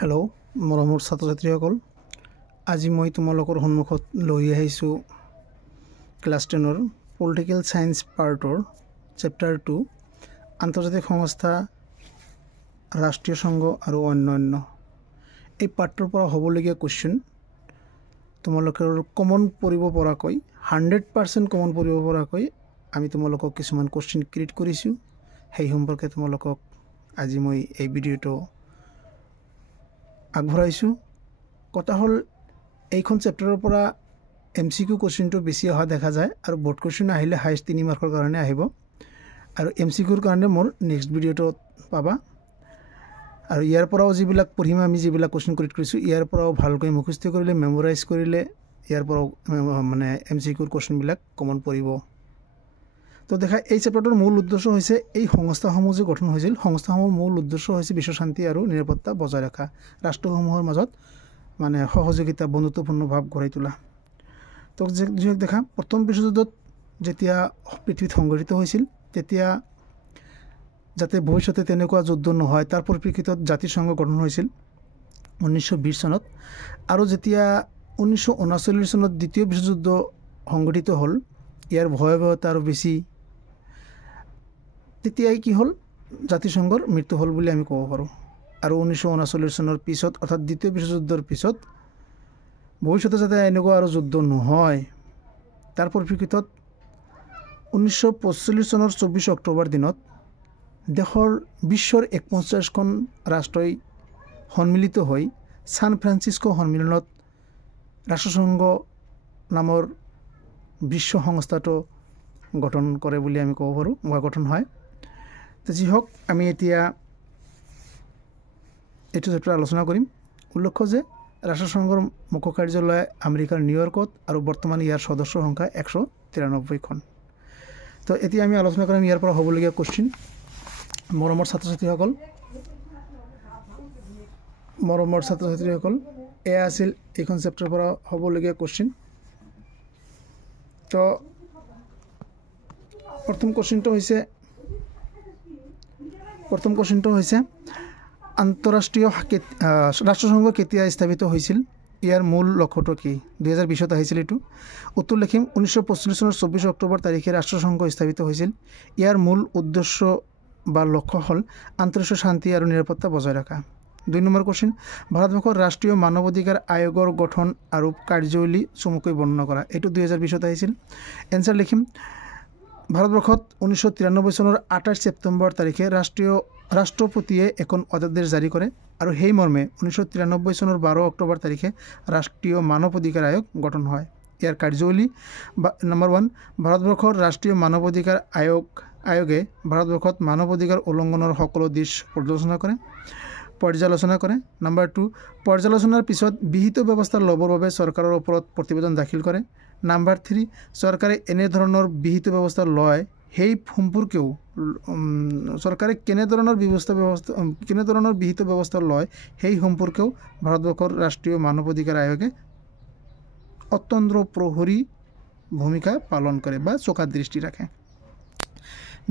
Hello' মৰমৰ ছাত্ৰ ছাত্ৰীসকল, আজি মই তোমালোকৰ সন্মুখত লৈ আহিছোঁ ক্লাছ 10ৰ পলিটিকেল সায়েন্স পাৰ্টৰ চেপ্টাৰ 2 আন্তৰ্জাতিক সংস্থা, ৰাষ্ট্ৰীয় সংঘ আৰু অন্যান্য। এই পাৰ্টৰ পৰা হ'বলগীয়া কুৱেশ্যন তোমালোকৰ কমন পৰিব পৰাকৈ 100% কমন পৰিব পৰাকৈ আমি তোমালোকক কিছুমান কুৱেশ্যন ক্ৰিয়েট কৰিছোঁ। সেই সম্পৰ্কে তোমালোকক আজি মই এই ভিডিঅ'টো আগবঢ়াইছোঁ। কথা হ'ল এইখন চেপ্টাৰৰ পৰা MCQ কুৱেশ্যনটো বেছি অহা দেখা যায় আৰু বোৰ্ড কুৱেশ্যন আহিলে হাইষ্ট 3 মাৰ্কৰ কাৰণে আহিব আৰু MCQৰ কাৰণে মোৰ নেক্সট ভিডিঅ'টোত পাবা। আৰু ইয়াৰ পৰাও যিবিলাক পঢ়িম, আমি যিবিলাক কুৱেশ্যন ক্ৰিয়েট কৰিছোঁ ইয়াৰ পৰাও ভালকৈ মুখস্থ কৰিলে, মেমৰাইজ কৰিলে ইয়াৰ পৰাও মানে MCQৰ কুৱেশ্যনবিলাক কমন পৰিব। তো দেখা, এই চেপ্টাৰটোৰ মূল উদ্দেশ্য হৈছে এই সংস্থাসমূহ যে গঠন হৈছিল, সংস্থাসমূহৰ মূল উদ্দেশ্য হৈছে বিশ্ব শান্তি আৰু নিৰাপত্তা বজাই ৰখা, ৰাষ্ট্ৰসমূহৰ মাজত মানে সহযোগিতা, বন্ধুত্বপূৰ্ণ ভাৱ গঢ়াই তোলা। তো যিহক দেখা, প্ৰথম বিশ্বযুদ্ধত যেতিয়া পৃথিৱীত সংঘটিত হৈছিল তেতিয়া যাতে ভৱিষ্যতে তেনেকুৱা যুদ্ধ নহয় তাৰ পৰিপ্ৰেক্ষিতত জাতিসংঘ গঠন হৈছিল 1920 চনত। আৰু যেতিয়া 1939 চনত দ্বিতীয় বিশ্বযুদ্ধ সংঘটিত হ'ল, ইয়াৰ ভয়াৱহতা আৰু বেছি, তেতিয়াই কি হ'ল, জাতিসংঘৰ মৃত্যু হ'ল বুলি আমি ক'ব পাৰোঁ। আৰু 1939 চনৰ পিছত অৰ্থাৎ দ্বিতীয় বিশ্বযুদ্ধৰ পিছত ভৱিষ্যতে যাতে এনেকুৱা আৰু যুদ্ধ নহয় তাৰ পৰিপ্ৰেক্ষিতত 1945 চনৰ 24 অক্টোবৰ দিনত দেশৰ বিশ্বৰ 51খন ৰাষ্ট্ৰই সন্মিলিত হৈ ছান ফ্ৰান্সিস্কো সন্মিলনত ৰাষ্ট্ৰসংঘ নামৰ বিশ্ব সংস্থাটো গঠন কৰে বুলি আমি ক'ব পাৰোঁ, বা গঠন হয়। তো যি হওক, আমি এতিয়া এইটো চেপ্টাৰ আলোচনা কৰিম। উল্লেখ্য যে ৰাষ্ট্ৰসংঘৰ মুখ্য কাৰ্যালয় আমেৰিকাৰ নিউয়ৰ্কত আৰু বৰ্তমান ইয়াৰ সদস্যৰ সংখ্যা 193খন। তো এতিয়া আমি আলোচনা কৰিম ইয়াৰ পৰা হ'বলগীয়া কুৱেশ্যন। মৰমৰ ছাত্ৰ ছাত্ৰীসকল, এয়া আছিল এইখন চেপ্টাৰৰ পৰা হ'বলগীয়া কুৱেশ্যন। তো প্ৰথম কুৱেশ্যনটো হৈছে আন্তঃৰাষ্ট্ৰীয় ৰাষ্ট্ৰসংঘ কেতিয়া স্থাপিত হৈছিল, ইয়াৰ মূল লক্ষ্যটো কি? 2020ত আহিছিল এইটো। উত্তৰ লিখিম, 1945 চনৰ 24 অক্টোবৰ তাৰিখে ৰাষ্ট্ৰসংঘ স্থাপিত হৈছিল। ইয়াৰ মূল উদ্দেশ্য বা লক্ষ্য হ'ল আন্তঃৰাষ্ট্ৰীয় শান্তি আৰু নিৰাপত্তা বজাই ৰখা। 2 নম্বৰ কুৱেশ্যন, ভাৰতবৰ্ষৰ ৰাষ্ট্ৰীয় মানৱ অধিকাৰ আয়োগৰ গঠন আৰু কাৰ্যাৱলী চমুকৈ বৰ্ণনা কৰা। এইটো 2020ত আহিছিল। এনচাৰ লিখিম, ভাৰতবৰ্ষত 1993 চনৰ 28 ছেপ্টেম্বৰ তাৰিখে ৰাষ্ট্ৰপতিয়ে এখন অধ্যাদেশ জাৰি কৰে আৰু সেই মৰ্মে 1993 চনৰ 12 অক্টোবৰ তাৰিখে ৰাষ্ট্ৰীয় মানৱ অধিকাৰ আয়োগ গঠন হয়। ইয়াৰ কাৰ্যাৱলী, নম্বৰ 1, ভাৰতবৰ্ষৰ ৰাষ্ট্ৰীয় মানৱ অধিকাৰ আয়োগে ভাৰতবৰ্ষত মানৱ অধিকাৰ উলংঘনৰ সকলো দিশ পৰ্যালোচনা কৰে। নম্বৰ 2, পৰ্যালোচনাৰ পিছত বিহিত ব্যৱস্থা ল'বৰ বাবে চৰকাৰৰ ওপৰত প্ৰতিবেদন দাখিল কৰে। নম্বৰ 3, চৰকাৰে এনেধৰণৰ বিহিত ব্যৱস্থা লয় সেই সম্পৰ্কেও চৰকাৰে কেনেধৰণৰ বিহিত ব্যৱস্থা লয় সেই সম্পৰ্কেও ভাৰতবৰ্ষৰ ৰাষ্ট্ৰীয় মানৱ অধিকাৰ আয়োগে অত্যন্ত প্ৰহৰী ভূমিকা পালন কৰে বা চোকা দৃষ্টি ৰাখে।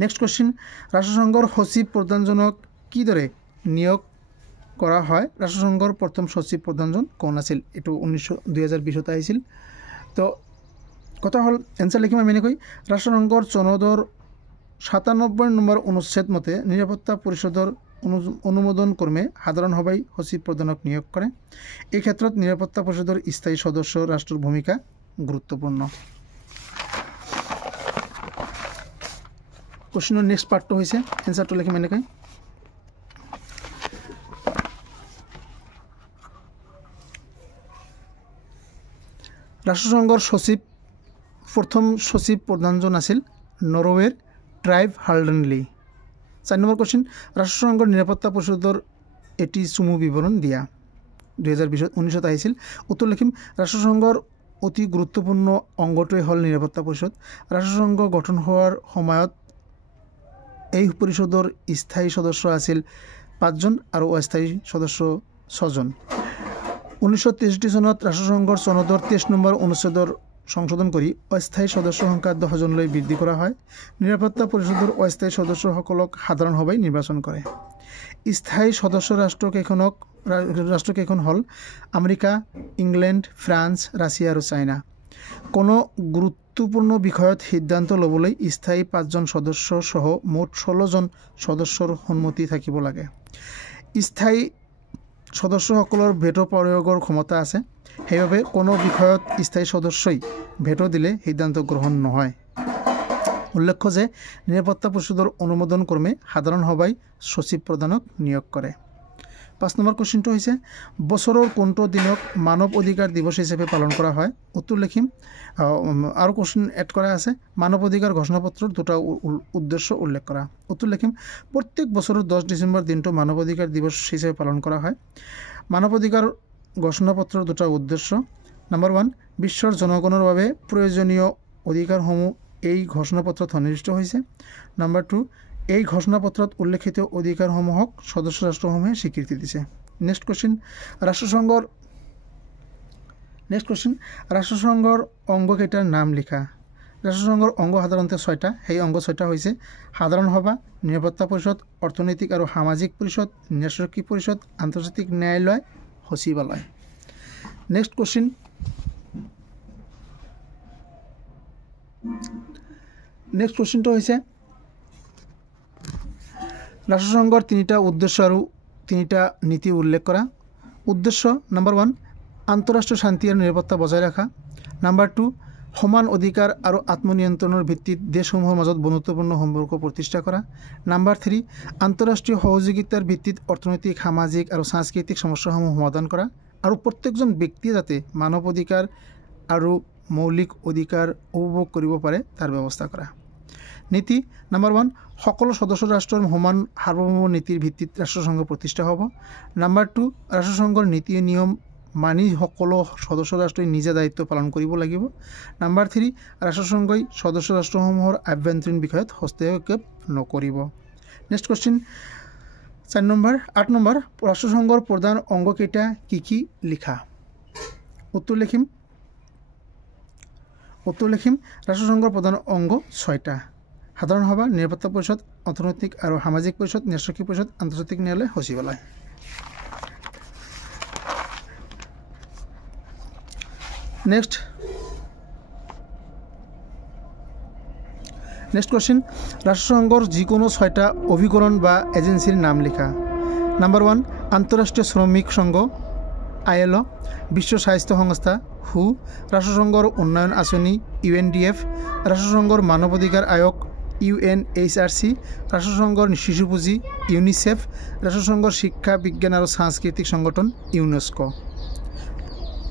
নেক্সট কুৱেশ্যন, ৰাষ্ট্ৰসংঘৰ সচিব প্ৰধানজনক কিদৰে নিয়োগ কৰা হয়? ৰাষ্ট্ৰসংঘৰ প্ৰথম সচিব প্ৰধানজন কোন আছিল? এইটো 2020ত আহিছিল। তো কথা হ'ল, এনচাৰ লিখিম আমি এনেকৈ, ৰাষ্ট্ৰসংঘৰ চনদৰ 97 নম্বৰ অনুচ্ছেদ মতে নিৰাপত্তা পৰিষদৰ অনুমোদন ক্ৰমে সাধাৰণ সভাই সচিব প্ৰধানক নিয়োগ কৰে। এই ক্ষেত্ৰত নিৰাপত্তা পৰিষদৰ স্থায়ী সদস্য ৰাষ্ট্ৰৰ ভূমিকা গুৰুত্বপূৰ্ণ। কুৱেশ্যনৰ নেক্সট পাৰ্টটো হৈছে, এনচাৰটো লিখিম এনেকৈ, ৰাষ্ট্ৰসংঘৰ প্ৰথম সচিব প্ৰধানজন আছিল নৰৱেৰ ট্ৰাইব হাল্ডনলি। 4 নম্বৰ কুৱেশ্যন, ৰাষ্ট্ৰসংঘৰ নিৰাপত্তা পৰিষদৰ এটি চমু বিৱৰণ দিয়া। 2019ত আহিছিল। উত্তৰ লিখিম, ৰাষ্ট্ৰসংঘৰ অতি গুৰুত্বপূৰ্ণ অংগটোৱে হ'ল নিৰাপত্তা পৰিষদ। ৰাষ্ট্ৰসংঘ গঠন হোৱাৰ সময়ত এই পৰিষদৰ স্থায়ী সদস্য আছিল 5জন আৰু অস্থায়ী সদস্য 6জন। 1963 চনত ৰাষ্ট্ৰসংঘৰ চনদৰ 23 নম্বৰ অনুচ্ছেদৰ সংশোধন কৰি অস্থায়ী সদস্য সংখ্যা 10জনলৈ বৃদ্ধি কৰা হয়। নিৰাপত্তা পৰিষদৰ অস্থায়ী সদস্যসকলক সাধাৰণ সভাই নিৰ্বাচন কৰে। স্থায়ী সদস্য ৰাষ্ট্ৰকেইখনক ৰাষ্ট্ৰকেইখন হ'ল আমেৰিকা, ইংলেণ্ড, ফ্ৰান্স, ৰাছিয়া আৰু চাইনা। কোনো গুৰুত্বপূৰ্ণ বিষয়ত সিদ্ধান্ত ল'বলৈ স্থায়ী 5জন সদস্য সহ মুঠ 16জন সদস্যৰ সন্মতি থাকিব লাগে। স্থায়ী সদস্যসকলৰ ভেটো প্ৰয়োগৰ ক্ষমতা আছে, সেইবাবে কোনো বিষয়ত স্থায়ী সদস্যই ভেটো দিলে সিদ্ধান্ত গ্ৰহণ নহয়। উল্লেখ্য যে নিৰাপত্তা পৰিষদৰ অনুমোদন ক্ৰমে সাধাৰণ সভাই সচিব প্ৰধানক নিয়োগ কৰে। 5 নম্বৰ কুৱেশ্যনটো হৈছে বছৰৰ কোনটো দিনক মানৱ অধিকাৰ দিৱস হিচাপে পালন কৰা হয়? উত্তৰ লিখিম। আৰু কুৱেশ্যন এড কৰা আছে, মানৱ অধিকাৰ ঘোষণাপত্ৰৰ 2টা উদ্দেশ্য উল্লেখ কৰা। উত্তৰ লিখিম, প্ৰত্যেক বছৰৰ 10 ডিচেম্বৰ দিনটো মানৱ অধিকাৰ দিৱস হিচাপে পালন কৰা হয়। মানৱ অধিকাৰ ঘোষণাপত্ৰৰ 2টা উদ্দেশ্য। নম্বৰ 1, বিশ্বৰ জনগণৰ বাবে প্ৰয়োজনীয় অধিকাৰসমূহ এই ঘোষণাপত্ৰত সন্নিৱিষ্ট হৈছে। নম্বৰ 2, এই ঘোষণাপত্ৰত উল্লেখিত অধিকাৰসমূহক সদস্য ৰাষ্ট্ৰসমূহে স্বীকৃতি দিছে। নেক্সট কুৱেশ্যন, ৰাষ্ট্ৰসংঘৰ অংগকেইটাৰ নাম লিখা। ৰাষ্ট্ৰসংঘৰ অংগ সাধাৰণতে 6টা। সেই অংগ 6টা হৈছে সাধাৰণ সভা, নিৰাপত্তা পৰিষদ, অৰ্থনৈতিক আৰু সামাজিক পৰিষদ, ন্যায়িক পৰিষদ, আন্তৰ্জাতিক ন্যায়ালয়, সচিবালয়। নেক্সট কুৱেশ্যনটো হৈছে ৰাষ্ট্ৰসংঘৰ 3টা উদ্দেশ্য আৰু 3টা নীতি উল্লেখ কৰা। উদ্দেশ্য নম্বৰ 1, আন্তঃৰাষ্ট্ৰীয় শান্তি আৰু নিৰাপত্তা বজাই ৰখা। নম্বৰ 2, সমান অধিকাৰ আৰু আত্মনিয়ন্ত্ৰণৰ ভিত্তিত দেশসমূহৰ মাজত বন্ধুত্বপূৰ্ণ সম্পৰ্ক প্ৰতিষ্ঠা কৰা। নম্বৰ 3, আন্তঃৰাষ্ট্ৰীয় সহযোগিতাৰ ভিত্তিত অৰ্থনৈতিক, সামাজিক আৰু সাংস্কৃতিক সমস্যাসমূহ সমাধান কৰা আৰু প্ৰত্যেকজন ব্যক্তিয়ে যাতে মানৱ অধিকাৰ আৰু মৌলিক অধিকাৰ উপভোগ কৰিব পাৰে তাৰ ব্যৱস্থা কৰা। নীতি নম্বৰ 1, সকলো সদস্য ৰাষ্ট্ৰৰ সমান সাৰ্বভৌম নীতিৰ ভিত্তিত ৰাষ্ট্ৰসংঘ প্ৰতিষ্ঠা হ'ব। নম্বৰ 2, ৰাষ্ট্ৰসংঘৰ নীতি নিয়ম মানি সকলো সদস্য ৰাষ্ট্ৰই নিজে দায়িত্ব পালন কৰিব লাগিব। নম্বৰ 3, ৰাষ্ট্ৰসংঘই সদস্য ৰাষ্ট্ৰসমূহৰ আভ্যন্তৰীণ বিষয়ত হস্তক্ষেপ নকৰিব। নেক্সট কুৱেশ্যন 8 নম্বৰ, ৰাষ্ট্ৰসংঘৰ প্ৰধান অংগকেইটা কি লিখা। উত্তৰ লিখিম, ৰাষ্ট্ৰসংঘৰ প্ৰধান অংগ 6টা। সাধাৰণ সভা, নিৰাপত্তা পৰিষদ, অৰ্থনৈতিক আৰু সামাজিক পৰিষদ, ন্যায়িক পৰিষদ, আন্তৰ্জাতিক ন্যায়ালয়, সচিবালয়। নেক্সট কুৱেশ্যন, ৰাষ্ট্ৰসংঘৰ যিকোনো 6টা অভিকৰণ বা এজেন্সিৰ নাম লিখা। নম্বৰ 1, আন্তঃৰাষ্ট্ৰীয় শ্ৰমিক সংঘ ILO, বিশ্ব স্বাস্থ্য সংস্থা WHO, ৰাষ্ট্ৰসংঘৰ উন্নয়ন আঁচনি UNDF, ৰাষ্ট্ৰসংঘৰ মানৱ অধিকাৰ আয়োগ UNHRC, ৰাষ্ট্ৰসংঘৰ শিশু পুঁজি UNICEF, ৰাষ্ট্ৰসংঘৰ শিক্ষা, বিজ্ঞান আৰু সাংস্কৃতিক সংগঠন UNESCO।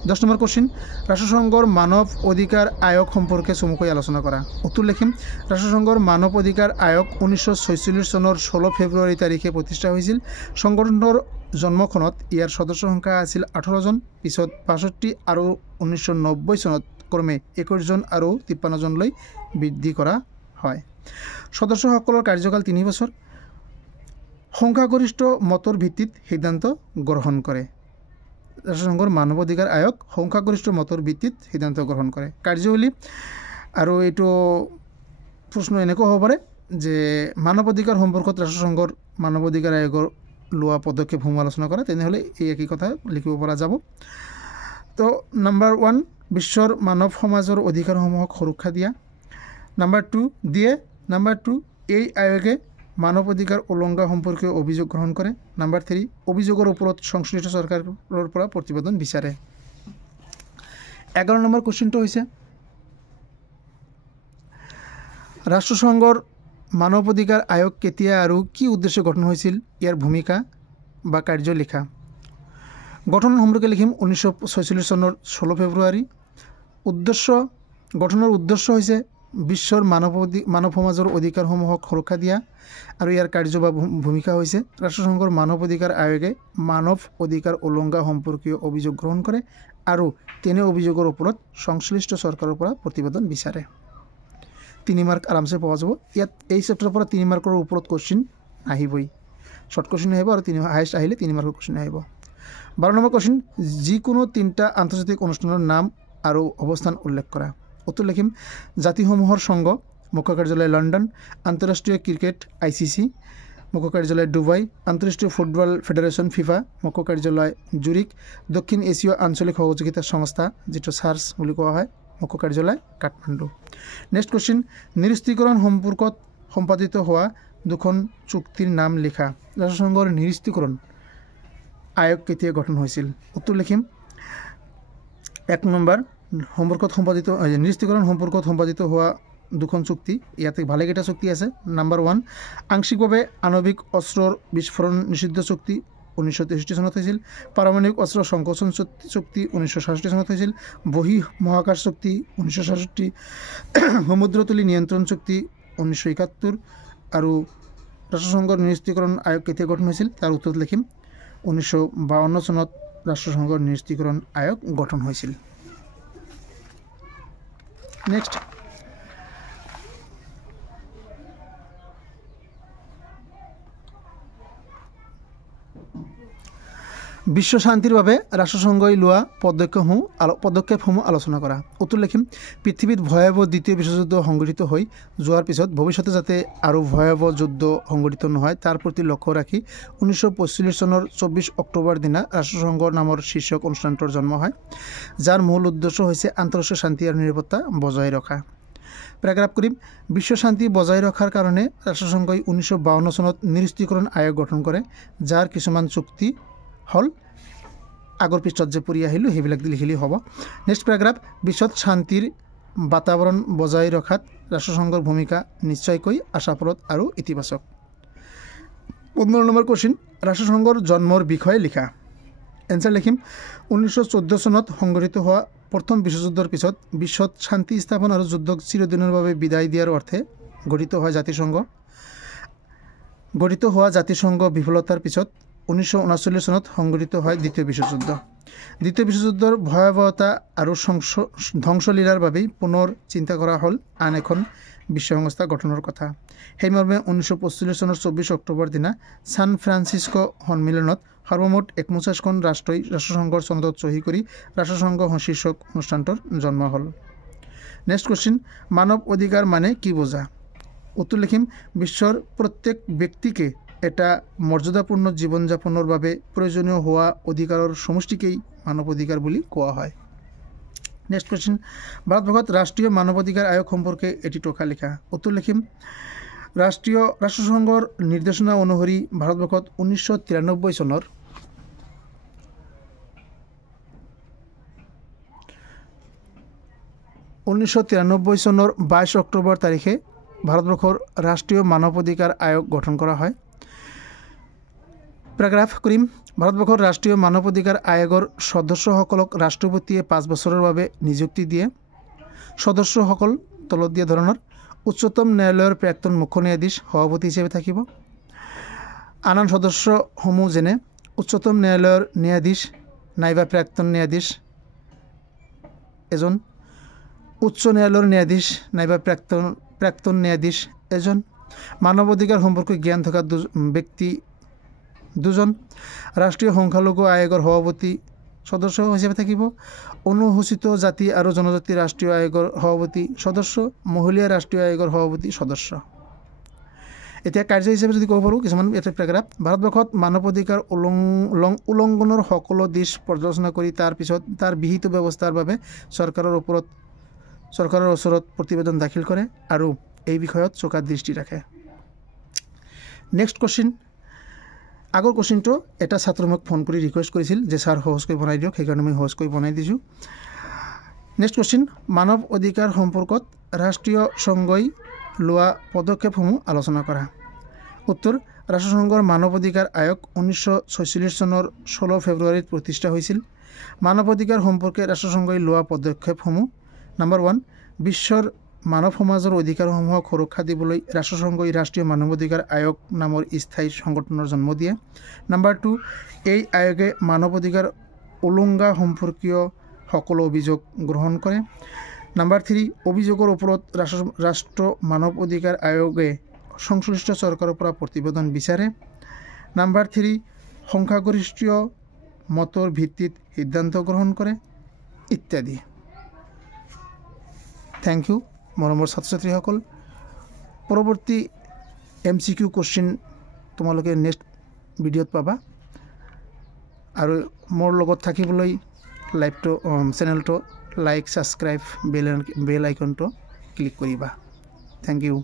10 নম্বৰ কুৱেশ্যন, ৰাষ্ট্ৰসংঘৰ মানৱ অধিকাৰ আয়োগ সম্পৰ্কে চমুকৈ আলোচনা কৰা। উত্তৰ লিখিম, ৰাষ্ট্ৰসংঘৰ মানৱ অধিকাৰ আয়োগ 1946 চনৰ 16 ফেব্ৰুৱাৰী তাৰিখে প্ৰতিষ্ঠা হৈছিল। সংগঠনৰ জন্মখনত ইয়াৰ সদস্য সংখ্যা আছিল 18 জন, পিছত 65 আৰু 1990 চনত ক্ৰমে 21 জন আৰু 53 জনলৈ বৃদ্ধি কৰা হয়। সদস্যসকলৰ কাৰ্যকাল 3 বছৰ। সংখ্যাগৰিষ্ঠ মতৰ ভিত্তিত সিদ্ধান্ত গ্ৰহণ কৰে। ৰাষ্ট্ৰসংঘৰ মানৱ অধিকাৰ আয়োগ সংখ্যাগৰিষ্ঠ মতৰ ভিত্তিত সিদ্ধান্ত গ্ৰহণ কৰে। কাৰ্যাৱলী আৰু এইটো প্ৰশ্ন এনেকুৱা হ'ব পাৰে যে মানৱ অধিকাৰ সম্পৰ্কত ৰাষ্ট্ৰসংঘৰ মানৱ অধিকাৰ আয়োগৰ লোৱা পদক্ষেপসমূহ আলোচনা কৰা, তেনেহ'লে এই একেই কথা লিখিব পৰা যাব। তো নম্বৰ 1, বিশ্বৰ মানৱ সমাজৰ অধিকাৰসমূহক সুৰক্ষা দিয়া। নম্বৰ 2, নম্বৰ 2, এই আয়োগে মানৱ অধিকাৰ উলংঘা সম্পৰ্কীয় অভিযোগ গ্ৰহণ কৰে। নম্বৰ 3, অভিযোগৰ ওপৰত সংশ্লিষ্ট চৰকাৰৰ পৰা প্ৰতিবেদন বিচাৰে। 11 নম্বৰ কুৱেশ্যনটো হৈছে ৰাষ্ট্ৰসংঘৰ মানৱ অধিকাৰ আয়োগ কেতিয়া আৰু কি উদ্দেশ্যে গঠন হৈছিল, ইয়াৰ ভূমিকা বা কাৰ্য লিখা। গঠন সম্পৰ্কে লিখিম 1946 চনৰ 16 ফেব্ৰুৱাৰী। গঠনৰ উদ্দেশ্য হৈছে বিশ্বৰ মানৱ সমাজৰ অধিকাৰসমূহক সুৰক্ষা দিয়া আৰু ইয়াৰ কাৰ্য বা ভূমিকা হৈছে ৰাষ্ট্ৰসংঘৰ মানৱ অধিকাৰ আয়োগে মানৱ অধিকাৰ উলংঘা সম্পৰ্কীয় অভিযোগ গ্ৰহণ কৰে আৰু তেনে অভিযোগৰ ওপৰত সংশ্লিষ্ট চৰকাৰৰ পৰা প্ৰতিবেদন বিচাৰে। 3 মাৰ্ক আৰামছে পোৱা যাব। ইয়াত এই চেপ্টাৰৰ পৰা 3 মাৰ্কৰ ওপৰত কুৱেশ্যন আহিবই, শ্বৰ্ট কুৱেশ্যন আহিব আৰু হাইষ্ট আহিলে 3 মাৰ্কৰ কুৱেশ্যন আহিব। 12 নম্বৰ কুৱেশ্যন, যিকোনো 3টা আন্তৰ্জাতিক অনুষ্ঠানৰ নাম আৰু অৱস্থান উল্লেখ কৰা। উত্তৰ লিখিম, জাতিসমূহৰ সংঘ, মুখ্য কাৰ্যালয় লণ্ডন, আন্তঃৰাষ্ট্ৰীয় ক্ৰিকেট ICC, মুখ্য কাৰ্যালয় ডুবাই, আন্তঃৰাষ্ট্ৰীয় ফুটবল ফেডাৰেশ্যন ফিফা মুখ্য কাৰ্যালয় জুৰিক, দক্ষিণ এছীয় আঞ্চলিক সহযোগিতা সংস্থা যিটো চাৰ্চ বুলি কোৱা হয় মুখ্য কাৰ্যালয় কাঠমাণ্ডু। নেক্সট কুৱেশ্যন, নিৰস্ত্ৰীকৰণ সম্পৰ্কত সম্পাদিত হোৱা দুখন চুক্তিৰ নাম লিখা। ৰাষ্ট্ৰসংঘৰ নিৰস্ত্ৰীকৰণ আয়োগ কেতিয়া গঠন হৈছিল? উত্তৰ লিখিম 1 নম্বৰ সম্পৰ্কত সম্পাদিত নিৰস্ত্ৰীকৰণ সম্পৰ্কত সম্পাদিত হোৱা দুখন চুক্তি, ইয়াতে ভালেকেইটা চুক্তি আছে। নাম্বাৰ 1 আংশিকভাৱে আণৱিক অস্ত্ৰৰ বিস্ফোৰণ নিষিদ্ধ চুক্তি 1963 চনত হৈছিল। পাৰমাণৱিক অস্ত্ৰ সংকোচন চুক্তি 1966 চনত হৈছিল। বহি মহাকাশ চুক্তি 1967, সমুদ্ৰতলী নিয়ন্ত্ৰণ চুক্তি 1971 আৰু ৰাষ্ট্ৰসংঘৰ নিৰস্ত্ৰীকৰণ আয়োগ কেতিয়া গঠন হৈছিল? তাৰ উত্তৰত লিখিম 1952 চনত ৰাষ্ট্ৰসংঘৰ নিৰস্ত্ৰীকৰণ আয়োগ গঠন হৈছিল। নেক্সট, বিশ্ব শান্তিৰ বাবে ৰাষ্ট্ৰসংঘই লোৱা পদক্ষেপসমূহ আলোচনা কৰা। উত্তৰ লিখিম পৃথিৱীত ভয়াৱহ দ্বিতীয় বিশ্বযুদ্ধ সংঘটিত হৈ যোৱাৰ পিছত ভৱিষ্যতে যাতে আৰু ভয়াৱহ যুদ্ধ সংঘটিত নহয় তাৰ প্ৰতি লক্ষ্য ৰাখি 1945 চনৰ 24 অক্টোবৰ দিনা ৰাষ্ট্ৰসংঘৰ নামৰ শীৰ্ষক অনুষ্ঠানটোৰ জন্ম হয়, যাৰ মূল উদ্দেশ্য হৈছে আন্তঃৰাষ্ট্ৰীয় শান্তি আৰু নিৰাপত্তা বজাই ৰখা। পেৰাগ্ৰাফ কৰিম, বিশ্ব শান্তি বজাই ৰখাৰ কাৰণে ৰাষ্ট্ৰসংঘই 1952 চনত নিৰস্ত্ৰীকৰণ আয়োগ গঠন কৰে, যাৰ কিছুমান চুক্তি হ'ল আগৰ পৃষ্ঠত যে পঢ়ি আহিলোঁ সেইবিলাক লিখিলেই হ'ব। নেক্সট পেৰাগ্ৰাফ, বিশ্বত শান্তিৰ বাতাবৰণ বজাই ৰখাত ৰাষ্ট্ৰসংঘৰ ভূমিকা নিশ্চয়কৈ আশাপ্ৰদ আৰু ইতিবাচক। 15 নম্বৰ কুৱেশ্যন, ৰাষ্ট্ৰসংঘৰ জন্মৰ বিষয়ে লিখা। এনচাৰ লিখিম 1914 চনত সংঘটিত হোৱা প্ৰথম বিশ্বযুদ্ধৰ পিছত বিশ্বত শান্তি স্থাপন আৰু যুদ্ধক চিৰদিনৰ বাবে বিদায় দিয়াৰ অৰ্থে গঠিত হোৱা জাতিসংঘ বিফলতাৰ পিছত 1939 চনত সংঘটিত হয় দ্বিতীয় বিশ্বযুদ্ধ। দ্বিতীয় বিশ্বযুদ্ধৰ ভয়াৱহতা আৰু ধ্বংসলীলাৰ বাবেই পুনৰ চিন্তা কৰা হ'ল আন এখন বিশ্ব সংস্থা গঠনৰ কথা। সেইমৰ্মে 1945 চনৰ 24 অক্টোবৰ দিনা ছান ফ্ৰান্সিস্কো সন্মিলনত সৰ্বমুঠ 51খন ৰাষ্ট্ৰই ৰাষ্ট্ৰসংঘৰ চনদত চহী কৰি ৰাষ্ট্ৰসংঘ শীৰ্ষক অনুষ্ঠানটোৰ জন্ম হ'ল। নেক্সট কুৱেশ্যন, মানৱ অধিকাৰ মানে কি বুজা? উত্তৰ লিখিম বিশ্বৰ প্ৰত্যেক ব্যক্তিকে এটা মৰ্যাদাপূৰ্ণ জীৱন যাপনৰ বাবে প্ৰয়োজনীয় হোৱা অধিকাৰৰ সমষ্টিকেই মানৱ অধিকাৰ বুলি কোৱা হয়। নেক্সট কুৱেশ্যন, ভাৰতবৰ্ষত ৰাষ্ট্ৰীয় মানৱ অধিকাৰ আয়োগ সম্পৰ্কে এটি টকা লিখা। উত্তৰ লিখিম ৰাষ্ট্ৰসংঘৰ নিৰ্দেশনা অনুসৰি ভাৰতবৰ্ষত 1993 চনৰ 22 অক্টোবৰ তাৰিখে ভাৰতবৰ্ষৰ ৰাষ্ট্ৰীয় মানৱ অধিকাৰ আয়োগ গঠন কৰা হয়। পেৰাগ্ৰাফ কৰিম, ভাৰতবৰ্ষৰ ৰাষ্ট্ৰীয় মানৱ অধিকাৰ আয়োগৰ সদস্যসকলক ৰাষ্ট্ৰপতিয়ে 5 বছৰৰ বাবে নিযুক্তি দিয়ে। সদস্যসকল তলত দিয়া ধৰণৰ উচ্চতম ন্যায়ালয়ৰ প্ৰাক্তন মুখ্য ন্যায়াধীশ সভাপতি হিচাপে থাকিব। আন সদস্যসমূহ যেনে উচ্চতম ন্যায়ালয়ৰ ন্যায়াধীশ নাইবা প্ৰাক্তন ন্যায়াধীশ এজন, উচ্চ ন্যায়ালয়ৰ ন্যায়াধীশ নাইবা প্ৰাক্তন ন্যায়াধীশ এজন, মানৱ অধিকাৰ সম্পৰ্কে জ্ঞান থকা ব্যক্তি 2জন, ৰাষ্ট্ৰীয় সংখ্যালঘু আয়োগৰ সভাপতি সদস্য হিচাপে থাকিব। অনুসূচিত জাতি আৰু জনজাতি ৰাষ্ট্ৰীয় আয়োগৰ সভাপতি সদস্য, মহিলা ৰাষ্ট্ৰীয় আয়োগৰ সভাপতি সদস্য। এতিয়া কাৰ্য হিচাপে যদি ক'ব পাৰোঁ কিছুমান এটা পেৰাগ্ৰাফ, ভাৰতবৰ্ষত মানৱ অধিকাৰ উলংঘনৰ সকলো দিশ পৰ্যালোচনা কৰি তাৰ পিছত তাৰ বিহিত ব্যৱস্থাৰ বাবে চৰকাৰৰ ওচৰত প্ৰতিবেদন দাখিল কৰে আৰু এই বিষয়ত চোকা দৃষ্টি ৰাখে। নেক্সট কুৱেশ্যন, আগৰ কুৱেশ্যনটো এটা ছাত্ৰই মোক ফোন কৰি ৰিকুৱেষ্ট কৰিছিল যে ছাৰ সহজকৈ বনাই দিয়ক, সেইকাৰণে মই সহজকৈ বনাই দিছোঁ। নেক্সট কুৱেশ্যন, মানৱ অধিকাৰ সম্পৰ্কত ৰাষ্ট্ৰীয় সংঘই লোৱা পদক্ষেপসমূহ আলোচনা কৰা। উত্তৰ, ৰাষ্ট্ৰসংঘৰ মানৱ অধিকাৰ আয়োগ 1946 চনৰ 16 ফেব্ৰুৱাৰীত প্ৰতিষ্ঠা হৈছিল। মানৱ অধিকাৰ সম্পৰ্কে ৰাষ্ট্ৰসংঘই লোৱা পদক্ষেপসমূহ: নাম্বাৰ 1, বিশ্বৰ মানৱ সমাজৰ অধিকাৰসমূহক সুৰক্ষা দিবলৈ ৰাষ্ট্ৰসংঘই ৰাষ্ট্ৰীয় মানৱ অধিকাৰ আয়োগ নামৰ স্থায়ী সংগঠনৰ জন্ম দিয়ে। নাম্বাৰ 2, এই আয়োগে মানৱ অধিকাৰ উলংঘা সম্পৰ্কীয় সকলো অভিযোগ গ্ৰহণ কৰে। নাম্বাৰ 3, অভিযোগৰ ওপৰত ৰাষ্ট্ৰ মানৱ অধিকাৰ আয়োগে সংশ্লিষ্ট চৰকাৰৰ পৰা প্ৰতিবেদন বিচাৰে। নাম্বাৰ 3, সংখ্যাগৰিষ্ঠ মতৰ ভিত্তিত সিদ্ধান্ত গ্ৰহণ কৰে ইত্যাদি। থেংক ইউ মৰমৰ ছাত্ৰ ছাত্ৰীসকল। পৰৱৰ্তী MCQ কুৱেশ্যন তোমালোকে নেক্সট ভিডিঅ'ত পাবা আৰু মোৰ লগত থাকিবলৈ লাইভটো চেনেলটো লাইক ছাবস্ক্ৰাইব বেল আইকনটো ক্লিক কৰিবা। Thank U.